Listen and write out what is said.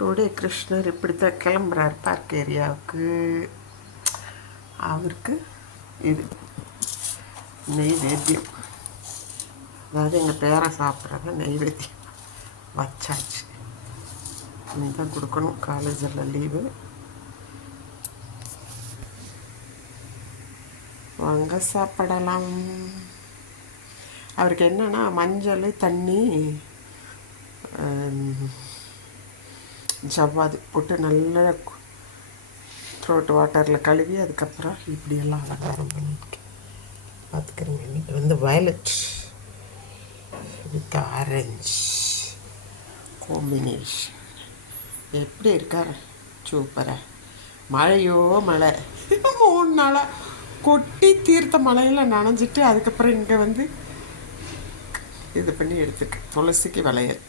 Today கிருஷ்ணர் இப்படித்தான் கிளம்புறார் park ஏரியாவுக்கு. அவருக்கு இது நெய்வேத்தியம், அதாவது எங்கள் பேரை சாப்பிட்றாங்க நெய்வேத்தியம் வச்சாச்சு. நீ தான் கொடுக்கணும், காலேஜில் லீவு. வாங்க சாப்பிடலாம். அவருக்கு என்னென்னா மஞ்சள் தண்ணி ஜவ்வாது போட்டு நல்லா த்ரோட் வாட்டரில் கழுவி அதுக்கப்புறம் இப்படியெல்லாம் அலங்காரம் பண்ணிட்டு பார்த்துக்கிறேங்க. இன்றைக்கி வந்து வயலட் வித் ஆரஞ்சு காம்பினேஷன். எப்படி இருக்கார்? சூப்பராக. மழையோ மழை 3 நாளாக கொட்டி தீர்த்த மழையில் நனைஞ்சிட்டு அதுக்கப்புறம் இங்கே வந்து இது பண்ணி எடுத்துருக்கு துளசிக்கு வளையல்.